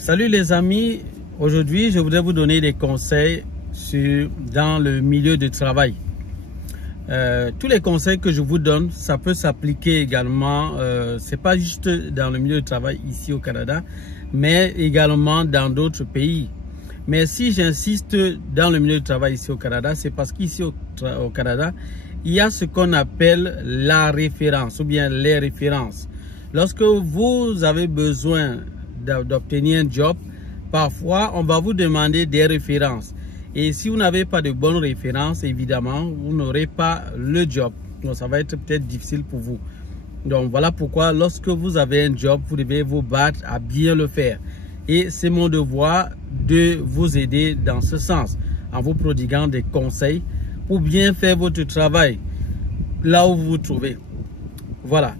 Salut les amis, aujourd'hui je voudrais vous donner des conseils dans le milieu du travail. Tous les conseils que je vous donne, ça peut s'appliquer également, c'est pas juste dans le milieu du travail ici au Canada, mais également dans d'autres pays. Mais si j'insiste dans le milieu du travail ici au Canada, c'est parce qu'ici au Canada, il y a ce qu'on appelle la référence ou bien les références. Lorsque vous avez besoin d'obtenir un job, parfois on va vous demander des références. Et si vous n'avez pas de bonnes références, évidemment, vous n'aurez pas le job. Donc ça va être peut-être difficile pour vous. Donc voilà pourquoi lorsque vous avez un job, vous devez vous battre à bien le faire. Et c'est mon devoir de vous aider dans ce sens, en vous prodiguant des conseils pour bien faire votre travail là où vous vous trouvez. Voilà.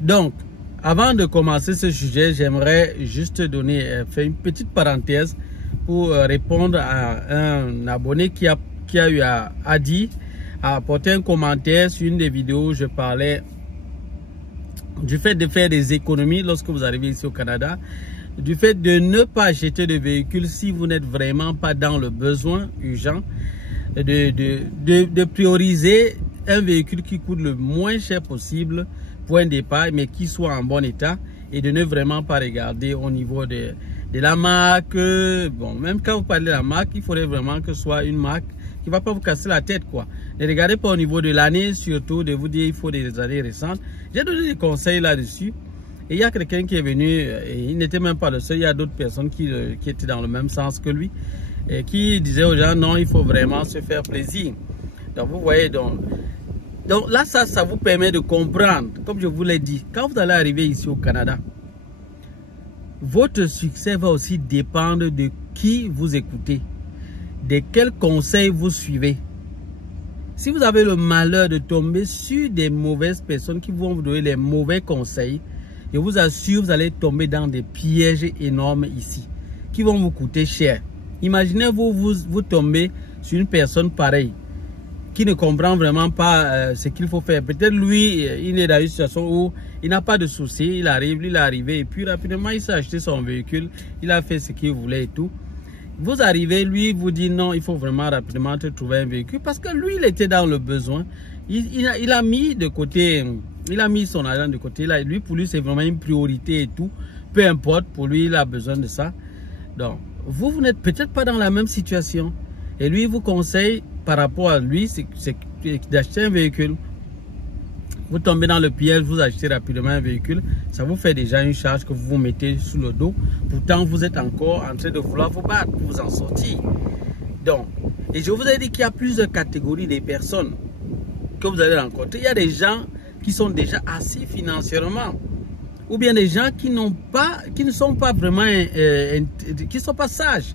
Donc, avant de commencer ce sujet, j'aimerais juste faire une petite parenthèse pour répondre à un abonné qui a eu à apporter un commentaire sur une des vidéos où je parlais du fait de faire des économies lorsque vous arrivez ici au Canada, du fait de ne pas acheter de véhicule si vous n'êtes vraiment pas dans le besoin urgent, de prioriser un véhicule qui coûte le moins cher possible pour un départ, mais qui soit en bon état, et de ne vraiment pas regarder au niveau de la marque. Bon, même quand vous parlez de la marque, il faudrait vraiment que ce soit une marque qui ne va pas vous casser la tête, quoi. Ne regardez pas au niveau de l'année, surtout de vous dire il faut des années récentes. J'ai donné des conseils là-dessus. Et il y a quelqu'un qui est venu, et il n'était même pas le seul, il y a d'autres personnes qui étaient dans le même sens que lui, et qui disaient aux gens, non, il faut vraiment se faire plaisir. Donc vous voyez, donc là, ça vous permet de comprendre, comme je vous l'ai dit, quand vous allez arriver ici au Canada, votre succès va aussi dépendre de qui vous écoutez, de quels conseils vous suivez. Si vous avez le malheur de tomber sur des mauvaises personnes qui vont vous donner les mauvais conseils, je vous assure, vous allez tomber dans des pièges énormes ici, qui vont vous coûter cher. Imaginez-vous, vous tombez sur une personne pareille, qui ne comprend vraiment pas ce qu'il faut faire. Peut-être lui, il est dans une situation où il n'a pas de soucis, il est arrivé et puis rapidement il s'est acheté son véhicule, il a fait ce qu'il voulait et tout. Vous arrivez, lui vous dit non, il faut vraiment rapidement te trouver un véhicule parce que lui il était dans le besoin. Il a mis de côté, il a mis son argent de côté. Là, lui, pour lui c'est vraiment une priorité et tout. Peu importe, pour lui il a besoin de ça. Donc vous n'êtes peut-être pas dans la même situation. Et lui vous conseille par rapport à lui, c'est d'acheter un véhicule. Vous tombez dans le piège, vous achetez rapidement un véhicule. Ça vous fait déjà une charge que vous vous mettez sous le dos. Pourtant, vous êtes encore en train de vouloir vous battre pour vous en sortir. Donc, et je vous ai dit qu'il y a plusieurs catégories de personnes que vous allez rencontrer. Il y a des gens qui sont déjà assis financièrement. Ou bien des gens qui ne sont pas vraiment, qui ne sont pas sages.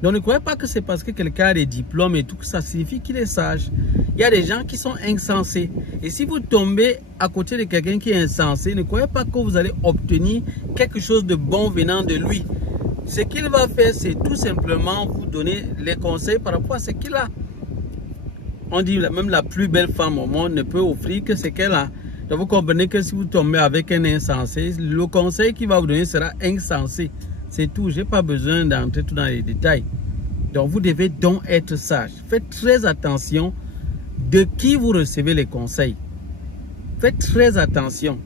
Donc ne croyez pas que c'est parce que quelqu'un a des diplômes et tout que ça signifie qu'il est sage. Il y a des gens qui sont insensés. Et si vous tombez à côté de quelqu'un qui est insensé, ne croyez pas que vous allez obtenir quelque chose de bon venant de lui. Ce qu'il va faire, c'est tout simplement vous donner les conseils par rapport à ce qu'il a. On dit même la plus belle femme au monde ne peut offrir que ce qu'elle a. Donc vous comprenez que si vous tombez avec un insensé, le conseil qu'il va vous donner sera insensé. C'est tout, je n'ai pas besoin d'entrer tout dans les détails. Donc vous devez donc être sage. Faites très attention de qui vous recevez les conseils. Faites très attention.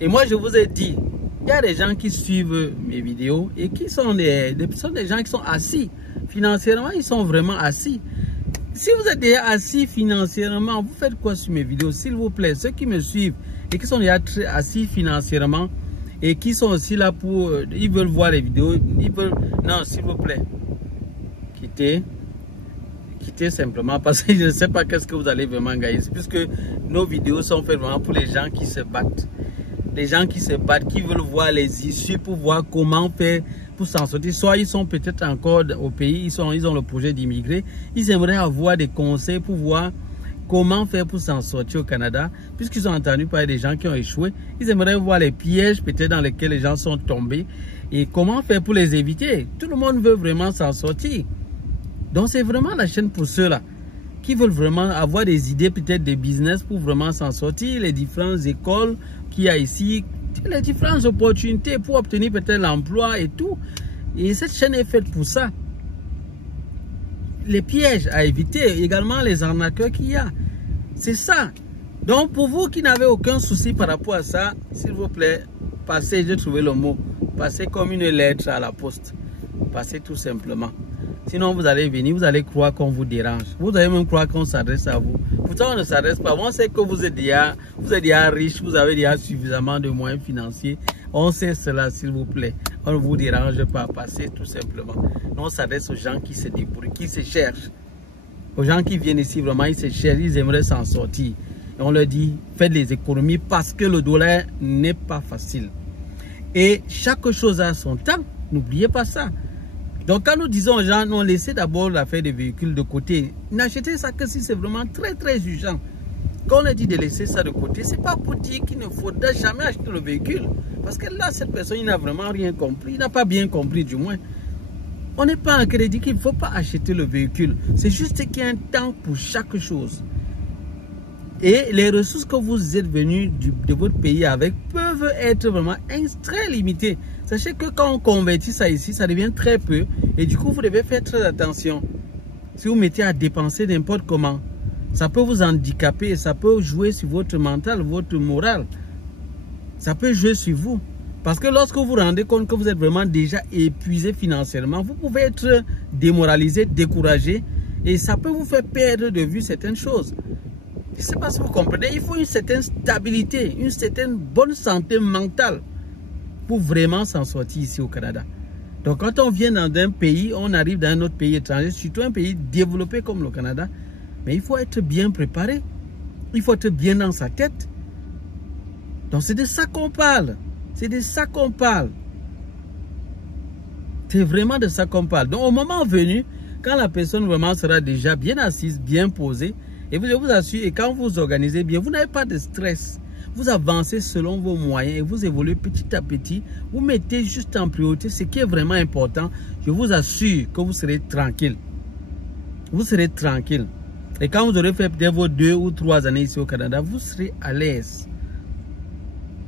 Et moi je vous ai dit, il y a des gens qui suivent mes vidéos et qui sont des gens qui sont assis. Financièrement, ils sont vraiment assis. Si vous êtes déjà assis financièrement, vous faites quoi sur mes vidéos? S'il vous plaît, ceux qui me suivent et qui sont déjà très assis financièrement, et qui sont aussi là pour, ils veulent voir les vidéos, ils veulent, non s'il vous plaît, quittez simplement parce que je ne sais pas qu'est-ce que vous allez vraiment gagner, puisque nos vidéos sont faites vraiment pour les gens qui se battent, qui veulent voir les issues pour voir comment faire pour s'en sortir. Soit ils sont peut-être encore au pays, ils ont le projet d'immigrer, ils aimeraient avoir des conseils pour voir comment faire pour s'en sortir au Canada, puisqu'ils ont entendu parler des gens qui ont échoué. Ils aimeraient voir les pièges peut-être dans lesquels les gens sont tombés et comment faire pour les éviter. Tout le monde veut vraiment s'en sortir. Donc c'est vraiment la chaîne pour ceux-là qui veulent vraiment avoir des idées peut-être de business pour vraiment s'en sortir, les différentes écoles qu'il y a ici, les différentes opportunités pour obtenir peut-être l'emploi et tout. Et cette chaîne est faite pour ça. Les pièges à éviter, également les arnaqueurs qu'il y a. C'est ça. Donc pour vous qui n'avez aucun souci par rapport à ça, s'il vous plaît, passez, j'ai trouvé le mot, passez comme une lettre à la poste. Passez tout simplement. Sinon vous allez venir, vous allez croire qu'on vous dérange. Vous allez même croire qu'on s'adresse à vous. Pourtant on ne s'adresse pas. On sait que vous êtes déjà riche, vous avez déjà suffisamment de moyens financiers. On sait cela, s'il vous plaît. On ne vous dérange pas, passez tout simplement. Nous, on s'adresse aux gens qui se débrouillent, qui se cherchent. Aux gens qui viennent ici, vraiment, ils se cherchent, ils aimeraient s'en sortir. Et on leur dit, faites des économies parce que le dollar n'est pas facile. Et chaque chose a son temps, n'oubliez pas ça. Donc quand nous disons aux gens, non, laissez d'abord l'affaire des véhicules de côté. N'achetez ça que si c'est vraiment très très urgent. Quand on a dit de laisser ça de côté, c'est pas pour dire qu'il ne faudra jamais acheter le véhicule. Parce que là, cette personne, il n'a vraiment rien compris. Il n'a pas bien compris du moins. On n'est pas en crédit qu'il ne faut pas acheter le véhicule. C'est juste qu'il y a un temps pour chaque chose. Et les ressources que vous êtes venus de votre pays avec peuvent être vraiment très limitées. Sachez que quand on convertit ça ici, ça devient très peu. Et du coup, vous devez faire très attention. Si vous mettez à dépenser n'importe comment, ça peut vous handicaper et ça peut jouer sur votre mental, votre morale. Ça peut jouer sur vous. Parce que lorsque vous vous rendez compte que vous êtes vraiment déjà épuisé financièrement, vous pouvez être démoralisé, découragé. Et ça peut vous faire perdre de vue certaines choses. Je ne sais pas si vous comprenez. Il faut une certaine stabilité, une certaine bonne santé mentale pour vraiment s'en sortir ici au Canada. Donc quand on vient dans un pays, on arrive dans un autre pays étranger, surtout un pays développé comme le Canada, mais il faut être bien préparé. Il faut être bien dans sa tête. Donc c'est de ça qu'on parle. C'est de ça qu'on parle. C'est vraiment de ça qu'on parle. Donc au moment venu, quand la personne vraiment sera déjà bien assise, bien posée, et je vous assure, et quand vous organisez bien, vous n'avez pas de stress. Vous avancez selon vos moyens et vous évoluez petit à petit. Vous mettez juste en priorité ce qui est vraiment important. Je vous assure que vous serez tranquille. Vous serez tranquille. Et quand vous aurez fait peut-être vos 2 ou 3 années ici au Canada, vous serez à l'aise.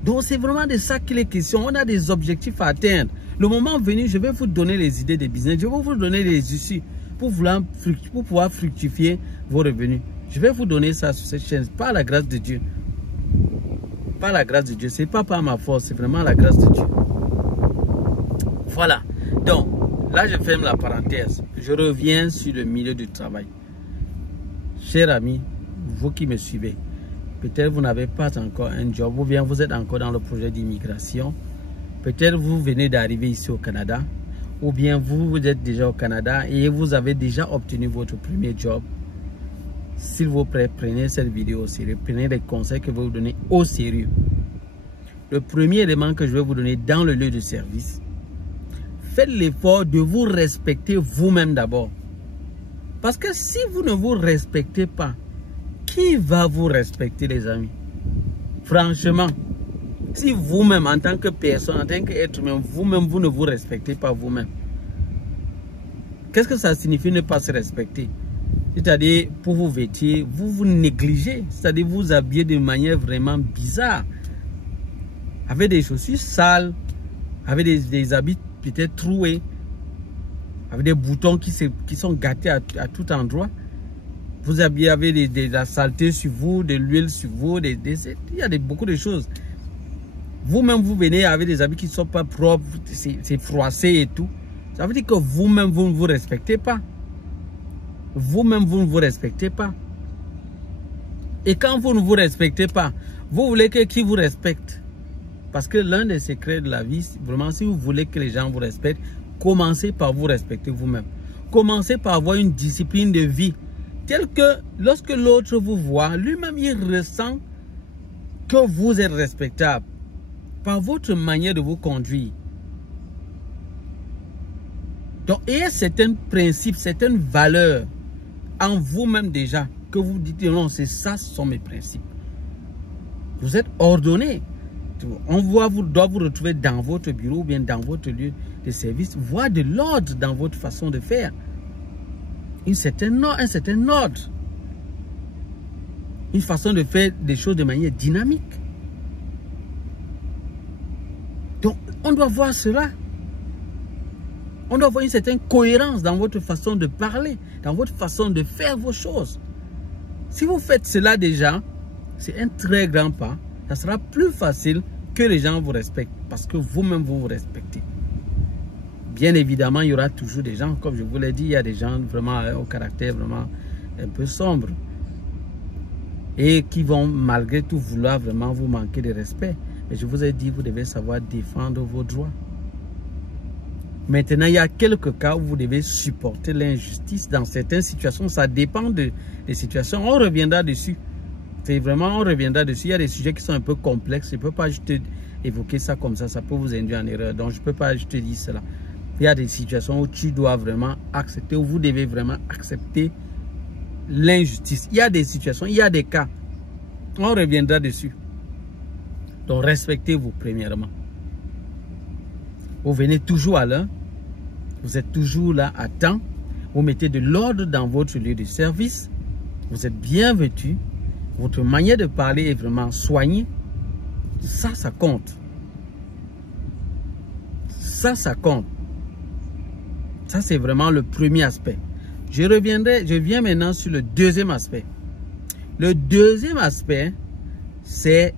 Donc c'est vraiment de ça qu'il est question. On a des objectifs à atteindre. Le moment venu, je vais vous donner les idées de business. Je vais vous donner les issues pour pouvoir fructifier vos revenus. Je vais vous donner ça sur cette chaîne par la grâce de Dieu. Par la grâce de Dieu. Ce n'est pas par ma force, c'est vraiment la grâce de Dieu. Voilà. Donc, là je ferme la parenthèse. Je reviens sur le milieu du travail. Chers amis, vous qui me suivez, peut-être vous n'avez pas encore un job ou bien vous êtes encore dans le projet d'immigration. Peut-être vous venez d'arriver ici au Canada ou bien vous êtes déjà au Canada et vous avez déjà obtenu votre premier job. S'il vous plaît, prenez cette vidéo au sérieux. Prenez les conseils que je vais vous donner au sérieux. Le premier élément que je vais vous donner dans le lieu de service, faites l'effort de vous respecter vous-même d'abord. Parce que si vous ne vous respectez pas, qui va vous respecter, les amis? Franchement, si vous-même, en tant que personne, en tant qu'être humain, vous-même, vous ne vous respectez pas vous-même, qu'est-ce que ça signifie ne pas se respecter? C'est-à-dire, pour vous vêtir, vous vous négligez, c'est-à-dire vous habillez de manière vraiment bizarre, avec des chaussures sales, avec des habits peut-être troués, avec des boutons qui sont gâtés à tout endroit. Vous habillez avec de la saleté sur vous, de l'huile sur vous, il y a beaucoup de choses. Vous-même, vous venez avec des habits qui ne sont pas propres, c'est froissé et tout. Ça veut dire que vous-même, vous ne vous respectez pas. Vous-même, vous ne vous respectez pas. Et quand vous ne vous respectez pas, vous voulez que qui vous respecte? Parce que l'un des secrets de la vie, vraiment, si vous voulez que les gens vous respectent, commencez par vous respecter vous-même. Commencez par avoir une discipline de vie telle que lorsque l'autre vous voit, lui-même il ressent que vous êtes respectable par votre manière de vous conduire. Donc, il y a certains principes, certaines valeurs en vous-même déjà que vous dites non, c'est ça, ce sont mes principes. Vous êtes ordonné. On doit vous retrouver dans votre bureau ou bien dans votre lieu de service, voir de l'ordre dans votre façon de faire. Un certain ordre. Une façon de faire des choses de manière dynamique. On doit voir cela. On doit voir une certaine cohérence dans votre façon de parler, dans votre façon de faire vos choses. Si vous faites cela déjà, c'est un très grand pas. Ça sera plus facile que les gens vous respectent parce que vous-même vous respectez. Bien évidemment, il y aura toujours des gens, comme je vous l'ai dit, il y a des gens vraiment au caractère vraiment un peu sombre et qui vont malgré tout vouloir vraiment vous manquer de respect. Mais je vous ai dit, vous devez savoir défendre vos droits. Maintenant, il y a quelques cas où vous devez supporter l'injustice. Dans certaines situations, ça dépend des situations. On reviendra dessus. C'est vraiment, on reviendra dessus. Il y a des sujets qui sont un peu complexes. Je ne peux pas juste évoquer ça comme ça. Ça peut vous induire en erreur. Donc, je ne peux pas juste dire cela. Il y a des situations où tu dois vraiment accepter, où vous devez vraiment accepter l'injustice. Il y a des situations, il y a des cas. On reviendra dessus. Donc, respectez-vous premièrement. Vous venez toujours à l'heure. Vous êtes toujours là à temps. Vous mettez de l'ordre dans votre lieu de service. Vous êtes bien vêtu. Votre manière de parler est vraiment soignée. Ça, ça compte. Ça, ça compte. Ça, c'est vraiment le premier aspect. Je viens maintenant sur le deuxième aspect. Le deuxième aspect, c'est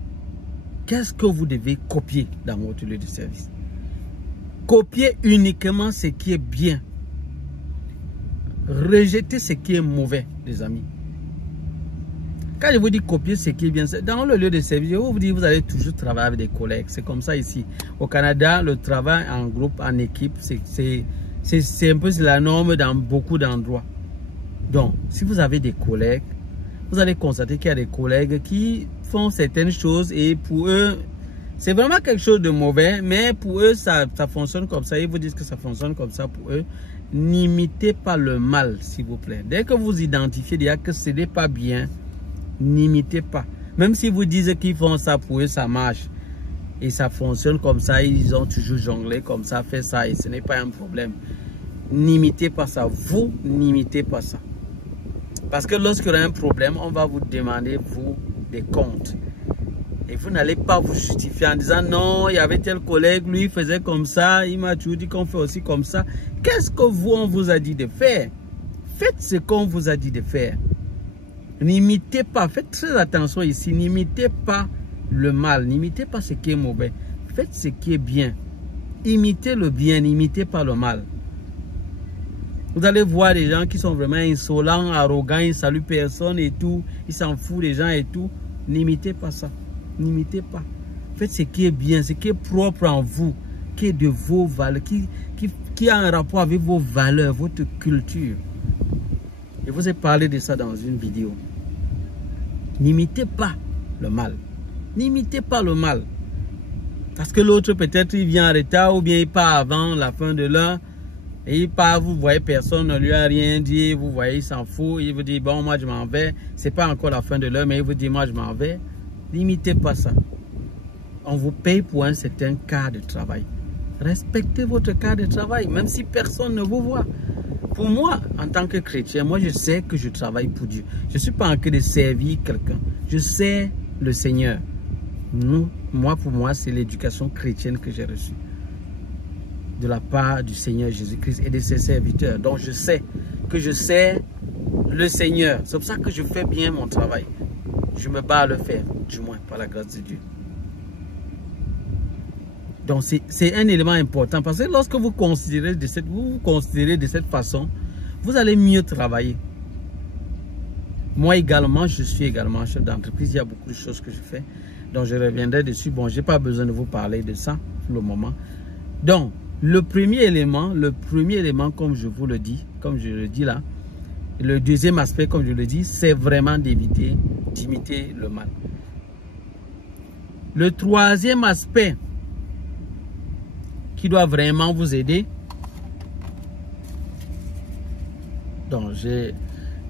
qu'est-ce que vous devez copier dans votre lieu de service. Copier uniquement ce qui est bien. Rejeter ce qui est mauvais, les amis. Quand je vous dis copier ce qui est bien, dans le lieu de service, je vous dis, vous allez toujours travailler avec des collègues. C'est comme ça ici. Au Canada, le travail en groupe, en équipe, c'est un peu la norme dans beaucoup d'endroits. Donc, si vous avez des collègues, vous allez constater qu'il y a des collègues qui font certaines choses et pour eux, c'est vraiment quelque chose de mauvais, mais pour eux, ça fonctionne comme ça. Ils vous disent que ça fonctionne comme ça pour eux. N'imitez pas le mal, s'il vous plaît. Dès que vous identifiez déjà que ce n'est pas bien, n'imitez pas. Même si vous dites qu'ils font ça pour eux, ça marche. Et ça fonctionne comme ça, ils ont toujours jonglé comme ça, fait ça et ce n'est pas un problème. N'imitez pas ça. Vous, n'imitez pas ça. Parce que lorsqu'il y aura un problème, on va vous demander, vous, des comptes. Et vous n'allez pas vous justifier en disant non, il y avait tel collègue, lui il faisait comme ça, il m'a toujours dit qu'on fait aussi comme ça. Qu'est-ce que vous, on vous a dit de faire? Faites ce qu'on vous a dit de faire. N'imitez pas, faites très attention ici, n'imitez pas le mal, n'imitez pas ce qui est mauvais. Faites ce qui est bien. Imitez le bien, n'imitez pas le mal. Vous allez voir des gens qui sont vraiment insolents, arrogants, ils ne saluent personne et tout, ils s'en foutent des gens et tout. N'imitez pas ça. N'imitez pas. Faites ce qui est bien, ce qui est propre en vous, qui est de vos valeurs, qui a un rapport avec vos valeurs, votre culture. Je vous ai parlé de ça dans une vidéo. N'imitez pas le mal. N'imitez pas le mal. Parce que l'autre, peut-être, il vient en retard ou bien il part avant la fin de l'heure. Et il part, vous voyez, personne ne lui a rien dit. Vous voyez, il s'en fout. Il vous dit, bon, moi, je m'en vais. C'est pas encore la fin de l'heure, mais il vous dit, moi, je m'en vais. N'imitez pas ça. On vous paye pour un certain cas de travail. Respectez votre cas de travail, même si personne ne vous voit. Pour moi, en tant que chrétien, moi, je sais que je travaille pour Dieu. Je ne suis pas en train de servir quelqu'un. Je sais le Seigneur. Pour moi, c'est l'éducation chrétienne que j'ai reçue. De la part du Seigneur Jésus-Christ et de ses serviteurs. Donc, je sais que je sais le Seigneur. C'est pour ça que je fais bien mon travail. Je me bats à le faire, du moins, par la grâce de Dieu. Donc, c'est un élément important. Parce que lorsque vous considérez de cette façon, vous allez mieux travailler. Moi également, je suis également chef d'entreprise. Il y a beaucoup de choses que je fais. Donc, je reviendrai dessus. Bon, je n'ai pas besoin de vous parler de ça pour le moment. Donc, le premier élément, comme je vous le dis, comme je le dis là, le deuxième aspect, comme je le dis, c'est vraiment d'imiter le mal. Le troisième aspect qui doit vraiment vous aider, donc je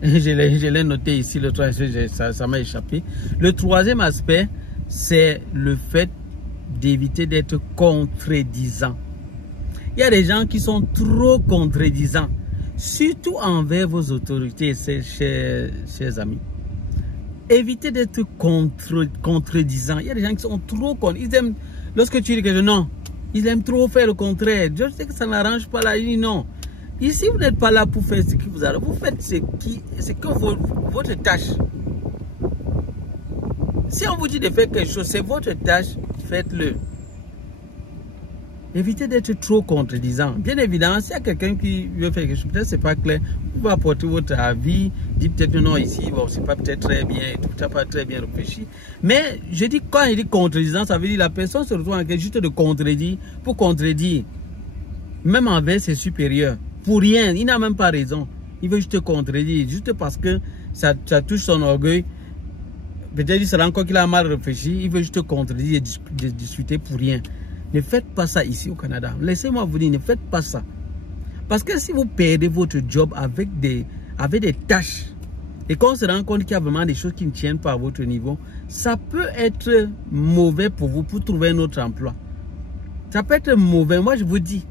l'ai noté ici, le troisième, ça m'a échappé. Le troisième aspect, c'est le fait d'éviter d'être contredisant. Il y a des gens qui sont trop contredisants, surtout envers vos autorités, chers amis. Évitez d'être contredisant. Il y a des gens qui sont trop contredisants. Ils aiment, lorsque tu dis que non, Ils aiment trop faire le contraire. Je sais que ça n'arrange pas là. Il dit non. Ici, vous n'êtes pas là pour faire ce qui vous arrange. Vous faites ce que votre tâche. Si on vous dit de faire quelque chose, c'est votre tâche, faites-le. Évitez d'être trop contredisant. Bien évidemment, s'il y a quelqu'un qui veut faire quelque chose, peut-être c'est pas clair, vous pouvez apporter votre avis, dites peut-être non ici, bon, c'est pas peut-être très bien, tout ça pas très bien réfléchi. Mais je dis, quand il dit contredisant, ça veut dire la personne se retrouve en quelque juste de contredire pour contredire. Même envers ses supérieurs. Pour rien, il n'a même pas raison. Il veut juste contredire, juste parce que ça touche son orgueil. Peut-être il se rend compte qu'il a mal réfléchi, il veut juste contredire et discuter pour rien. Ne faites pas ça ici au Canada. Laissez-moi vous dire, ne faites pas ça. Parce que si vous perdez votre job avec des tâches, et qu'on se rend compte qu'il y a vraiment des choses qui ne tiennent pas à votre niveau, ça peut être mauvais pour vous pour trouver un autre emploi. Ça peut être mauvais, moi je vous dis.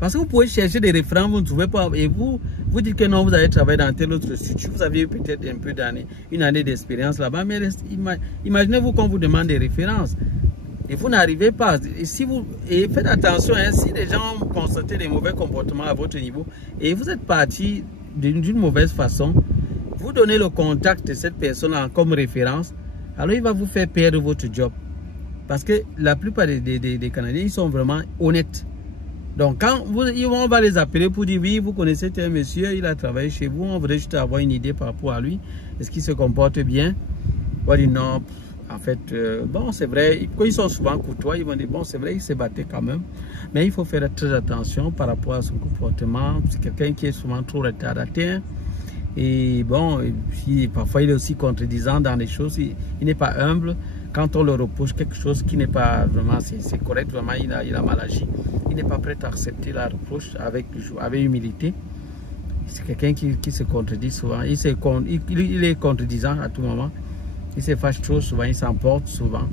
Parce que vous pouvez chercher des référents, vous ne trouvez pas, et vous dites que non, vous avez travaillé dans tel autre institut, vous avez peut-être un peu d'années, une année d'expérience là-bas, mais imaginez-vous qu'on vous demande des références. Et vous n'arrivez pas. Et faites attention, hein, si les gens ont constaté des mauvais comportements à votre niveau et vous êtes parti d'une mauvaise façon, vous donnez le contact de cette personne comme référence, alors il va vous faire perdre votre job. Parce que la plupart des Canadiens, ils sont vraiment honnêtes. Donc quand on va les appeler pour dire oui, vous connaissez un monsieur, il a travaillé chez vous, on voudrait juste avoir une idée par rapport à lui. Est-ce qu'il se comporte bien? On va dire non. En fait, bon, c'est vrai, quand ils sont souvent courtois, ils vont dire, bon, c'est vrai, il s'est battu quand même. Mais il faut faire très attention par rapport à son comportement. C'est quelqu'un qui est souvent trop retardataire. Et bon, et puis, parfois, il est aussi contredisant dans les choses. Il n'est pas humble. Quand on le reproche quelque chose qui n'est pas vraiment, c'est correct, vraiment, il a mal agi. Il n'est pas prêt à accepter la reproche avec humilité. C'est quelqu'un qui se contredit souvent. Il est contredisant à tout moment. Il se fâche trop souvent, il s'emporte souvent.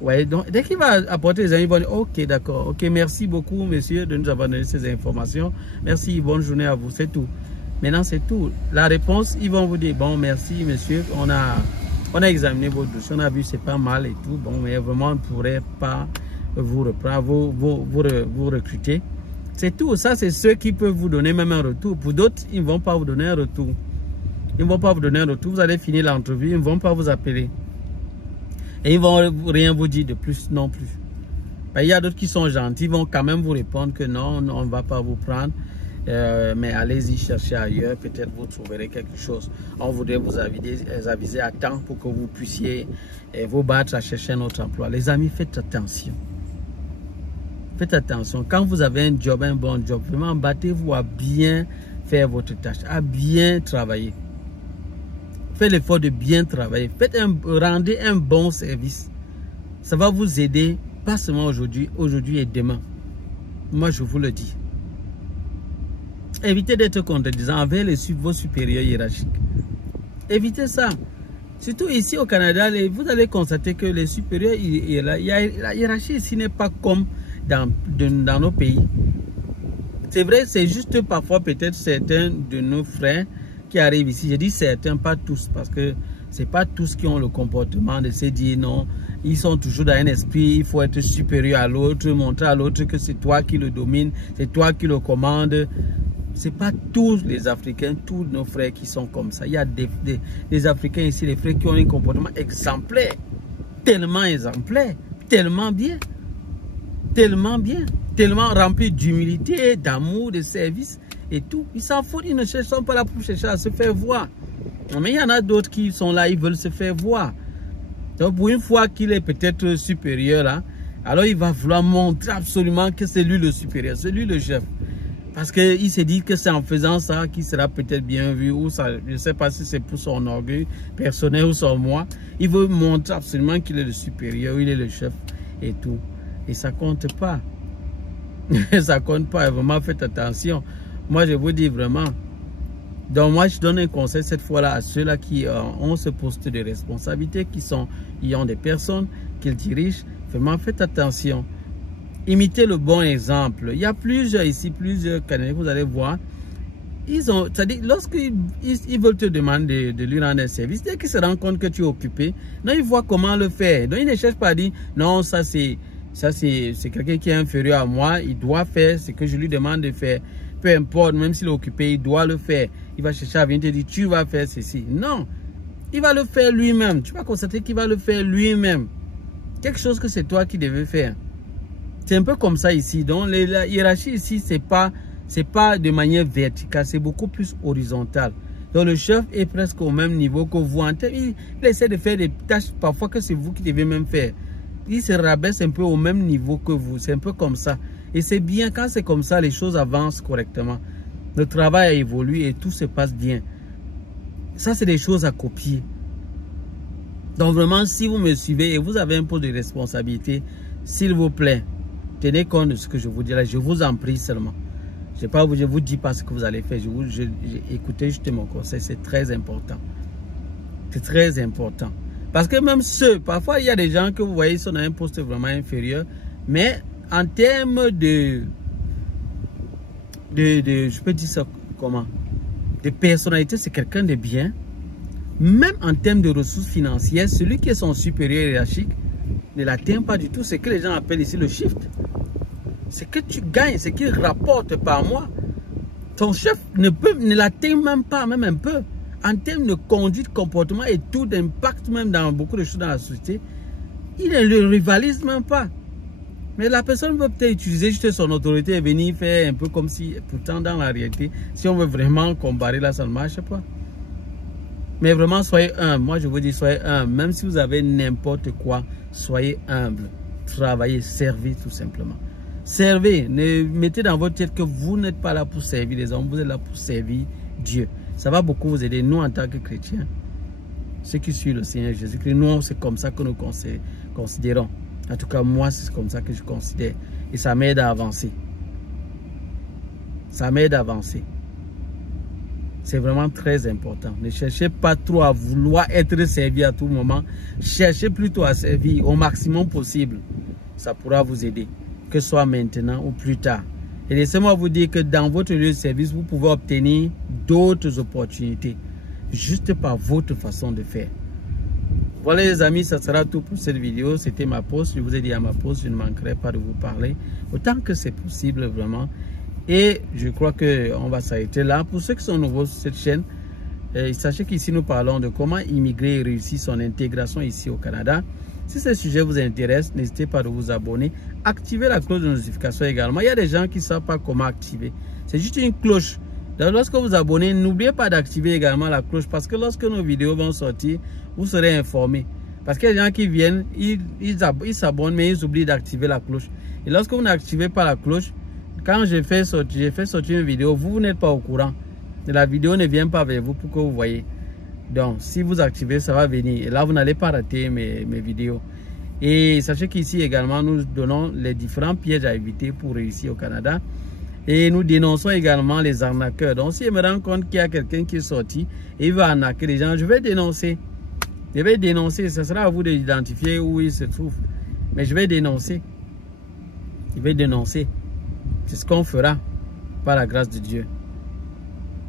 Ouais, donc dès qu'il va apporter les amis, ils vont dire ok, d'accord, ok, merci beaucoup, monsieur, de nous avoir donné ces informations. Merci, bonne journée à vous, c'est tout. Maintenant, c'est tout. La réponse, ils vont vous dire bon, merci, monsieur, on a examiné votre dossier, on a vu c'est pas mal et tout, bon, mais vraiment, on ne pourrait pas vous reprendre, vous recruter. C'est tout. Ça, c'est ceux qui peuvent vous donner même un retour. Pour d'autres, ils ne vont pas vous donner un retour. Ils ne vont pas vous donner un retour, vous allez finir l'entrevue, ils ne vont pas vous appeler. Et ils ne vont rien vous dire de plus non plus. Il y a d'autres qui sont gentils, ils vont quand même vous répondre que non, on ne va pas vous prendre. Mais allez-y chercher ailleurs, peut-être vous trouverez quelque chose. On voudrait vous aviser à temps pour que vous puissiez vous battre à chercher un autre emploi. Les amis, faites attention. Faites attention. Quand vous avez un job, un bon job, vraiment battez-vous à bien faire votre tâche, à bien travailler. Faites l'effort de bien travailler. Rendez un bon service. Ça va vous aider, pas seulement aujourd'hui et demain. Moi, je vous le dis. Évitez d'être contredisant envers vos supérieurs hiérarchiques. Évitez ça. Surtout ici au Canada, vous allez constater que les supérieurs, la hiérarchie ici n'est pas comme dans nos pays. C'est vrai, c'est juste parfois peut-être certains de nos frères qui arrivent ici. Je dis certains, pas tous, parce que c'est pas tous qui ont le comportement de se dire non. Ils sont toujours dans un esprit, il faut être supérieur à l'autre, montrer à l'autre que c'est toi qui le domine, c'est toi qui le commandes. C'est pas tous les Africains, tous nos frères qui sont comme ça. Il y a des Africains ici, les frères qui ont un comportement exemplaire, tellement exemplaire, tellement bien, tellement rempli d'humilité, d'amour, de service et tout. Ils s'en foutent, ils ne sont pas là pour chercher à se faire voir. Mais il y en a d'autres qui sont là, ils veulent se faire voir. Donc pour une fois qu'il est peut-être supérieur là, alors il va vouloir montrer absolument que c'est lui le supérieur, c'est lui le chef. Parce qu'il se dit que c'est en faisant ça qu'il sera peut-être bien vu, ou ça, je ne sais pas si c'est pour son orgueil personnel ou son moi. Il veut montrer absolument qu'il est le supérieur, il est le chef et tout. Et ça compte pas. Ça compte pas, vraiment faites attention. Moi je vous dis vraiment. Donc moi je donne un conseil cette fois-là à ceux-là qui ont ce poste de responsabilité, qui ont des personnes qu'ils dirigent. Vraiment faites attention. Imitez le bon exemple. Il y a plusieurs Canadiens, vous allez voir. C'est-à-dire, lorsqu'ils veulent te demander de lui rendre un service, dès qu'ils se rendent compte que tu es occupé, non, ils voient comment le faire. Donc, ils ne cherchent pas à dire, non, ça c'est Ça, c'est quelqu'un qui est inférieur à moi. Il doit faire ce que je lui demande de faire. Peu importe, même s'il est occupé, il doit le faire. Il va chercher à venir te dire, tu vas faire ceci. Non, il va le faire lui-même. Tu vas constater qu'il va le faire lui-même. Quelque chose que c'est toi qui devais faire. C'est un peu comme ça ici. Donc, la hiérarchie ici, c'est pas de manière verticale, c'est beaucoup plus horizontal. Donc, le chef est presque au même niveau que vous. Il essaie de faire des tâches parfois que c'est vous qui devez même faire. Il se rabaisse un peu au même niveau que vous. C'est un peu comme ça. Et c'est bien quand c'est comme ça, les choses avancent correctement. Le travail a évolué et tout se passe bien. Ça, c'est des choses à copier. Donc vraiment, si vous me suivez et vous avez un poste de responsabilité, s'il vous plaît, tenez compte de ce que je vous dis là. Je vous en prie seulement. Je ne vous dis pas ce que vous allez faire. Écoutez juste mon conseil. C'est très important. C'est très important. Parce que même parfois il y a des gens que vous voyez sont dans un poste vraiment inférieur. Mais en termes je peux dire ça comment? De personnalité, c'est quelqu'un de bien. Même en termes de ressources financières, celui qui est son supérieur hiérarchique ne l'atteint pas du tout. C'est ce que les gens appellent ici le shift. C'est que tu gagnes, c'est qu'il rapporte par mois. Ton chef ne l'atteint même pas, même un peu. En termes de conduite, comportement et tout, d'impact même dans beaucoup de choses dans la société, il ne le rivalise même pas. Mais la personne peut peut-être utiliser juste son autorité et venir faire un peu comme si, pourtant dans la réalité, si on veut vraiment comparer là, ça ne marche pas. Mais vraiment, soyez humble. Moi, je vous dis, soyez humble. Même si vous avez n'importe quoi, soyez humble. Travaillez, servez tout simplement. Servez. Ne mettez dans votre tête que vous n'êtes pas là pour servir les hommes. Vous êtes là pour servir Dieu. Ça va beaucoup vous aider. Nous, en tant que chrétiens, ceux qui suivent le Seigneur Jésus-Christ, nous, c'est comme ça que nous considérons. En tout cas, moi, c'est comme ça que je considère. Et ça m'aide à avancer. Ça m'aide à avancer. C'est vraiment très important. Ne cherchez pas trop à vouloir être servi à tout moment. Cherchez plutôt à servir au maximum possible. Ça pourra vous aider, que ce soit maintenant ou plus tard. Et laissez-moi vous dire que dans votre lieu de service, vous pouvez obtenir d'autres opportunités, juste par votre façon de faire. Voilà les amis, ça sera tout pour cette vidéo. C'était ma pause. Je vous ai dit à ma pause, je ne manquerai pas de vous parler autant que c'est possible vraiment. Et je crois qu'on va s'arrêter là. Pour ceux qui sont nouveaux sur cette chaîne, sachez qu'ici nous parlons de comment immigrer et réussir son intégration ici au Canada. Si ce sujet vous intéresse, n'hésitez pas à vous abonner. Activez la cloche de notification également. Il y a des gens qui ne savent pas comment activer. C'est juste une cloche. Donc, lorsque vous abonnez, n'oubliez pas d'activer également la cloche parce que lorsque nos vidéos vont sortir, vous serez informés. Parce qu'il y a des gens qui viennent, ils s'abonnent, mais ils oublient d'activer la cloche. Et lorsque vous n'activez pas la cloche, quand j'ai fait sortir une vidéo, vous n'êtes pas au courant. Et la vidéo ne vient pas vers vous pour que vous voyez. Donc, si vous activez, ça va venir. Et là, vous n'allez pas rater mes vidéos. Et sachez qu'ici également, nous donnons les différents pièges à éviter pour réussir au Canada. Et nous dénonçons également les arnaqueurs. Donc, si je me rends compte qu'il y a quelqu'un qui est sorti et il va arnaquer les gens, je vais dénoncer. Je vais dénoncer. Ce sera à vous d'identifier où il se trouve. Mais je vais dénoncer. Je vais dénoncer. C'est ce qu'on fera par la grâce de Dieu.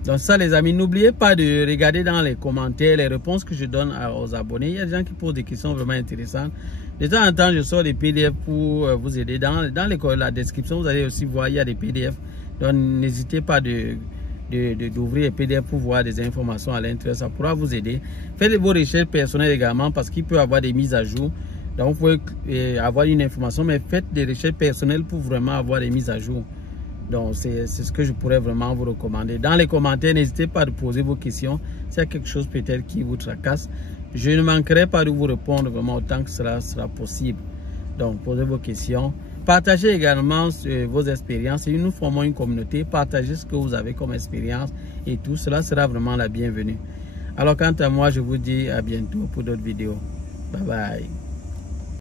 Donc ça les amis, n'oubliez pas de regarder dans les commentaires les réponses que je donne aux abonnés. Il y a des gens qui posent des questions vraiment intéressantes. De temps en temps, je sors des PDF pour vous aider. Dans la description, vous allez aussi voir, il y a des PDF. Donc n'hésitez pas d'ouvrir les PDF pour voir des informations à l'intérieur. Ça pourra vous aider. Faites vos recherches personnelles également parce qu'il peut y avoir des mises à jour. Donc vous pouvez avoir une information, mais faites des recherches personnelles pour vraiment avoir des mises à jour. Donc c'est ce que je pourrais vraiment vous recommander. Dans les commentaires, n'hésitez pas à poser vos questions. S'il y a quelque chose peut-être qui vous tracasse, je ne manquerai pas de vous répondre vraiment autant que cela sera possible. Donc posez vos questions. Partagez également vos expériences. Et nous formons une communauté. Partagez ce que vous avez comme expérience et tout. Cela sera vraiment la bienvenue. Alors quant à moi, je vous dis à bientôt pour d'autres vidéos. Bye bye.